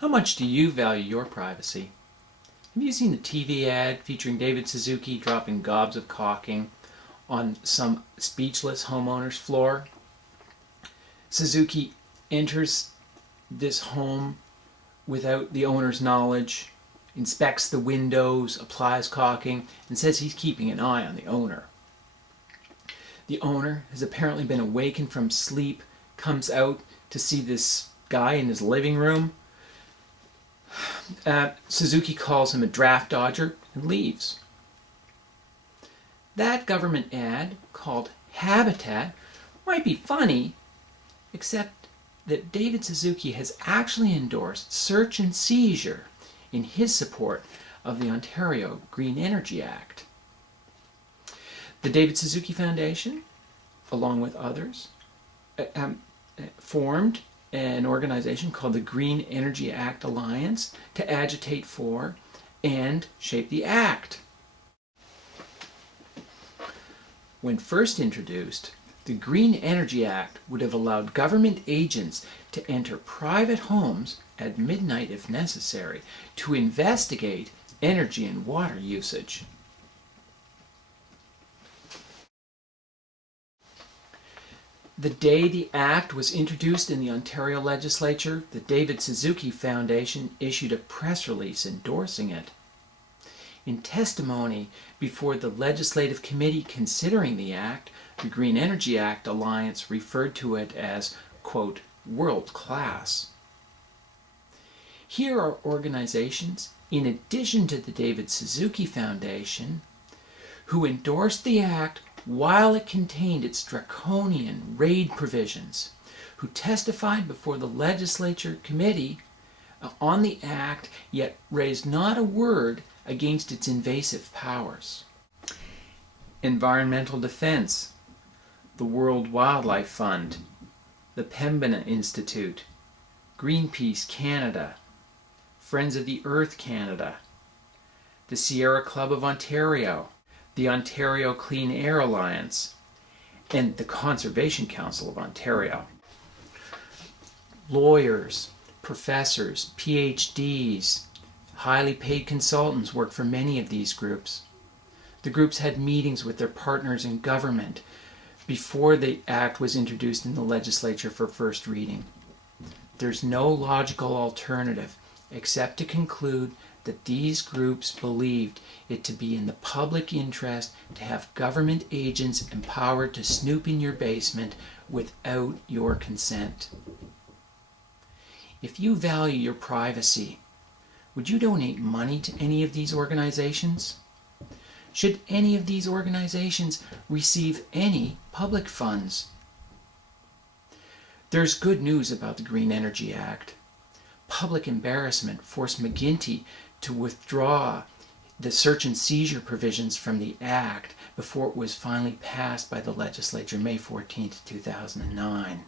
How much do you value your privacy? Have you seen the TV ad featuring David Suzuki dropping gobs of caulking on some speechless homeowner's floor? Suzuki enters this home without the owner's knowledge, inspects the windows, applies caulking, and says he's keeping an eye on the owner. The owner has apparently been awakened from sleep, comes out to see this guy in his living room. Suzuki calls him a draft dodger and leaves. That government ad, called Habitat, might be funny, except that David Suzuki has actually endorsed search and seizure in his support of the Ontario Green Energy Act. The David Suzuki Foundation, along with others, formed an organization called the Green Energy Act Alliance to agitate for and shape the act. When first introduced, the Green Energy Act would have allowed government agents to enter private homes at midnight if necessary to investigate energy and water usage. The day the Act was introduced in the Ontario legislature, the David Suzuki Foundation issued a press release endorsing it. In testimony before the Legislative Committee considering the Act, the Green Energy Act Alliance referred to it as, quote, world class. Here are organizations, in addition to the David Suzuki Foundation, who endorsed the Act while it contained its draconian raid provisions, who testified before the Legislature Committee on the Act, yet raised not a word against its invasive powers. Environmental Defense, the World Wildlife Fund, the Pembina Institute, Greenpeace Canada, Friends of the Earth Canada, the Sierra Club of Ontario, the Ontario Clean Air Alliance, and the Conservation Council of Ontario. Lawyers, professors, PhDs, highly paid consultants work for many of these groups. The groups had meetings with their partners in government before the Act was introduced in the legislature for first reading. There's no logical alternative except to conclude that these groups believed it to be in the public interest to have government agents empowered to snoop in your basement without your consent. If you value your privacy, would you donate money to any of these organizations? Should any of these organizations receive any public funds? There's good news about the Green Energy Act. Public embarrassment forced McGuinty to withdraw the search and seizure provisions from the Act before it was finally passed by the legislature May 14, 2009.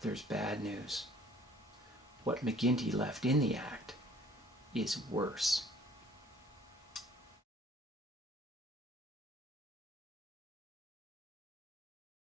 There's bad news. What McGuinty left in the Act is worse.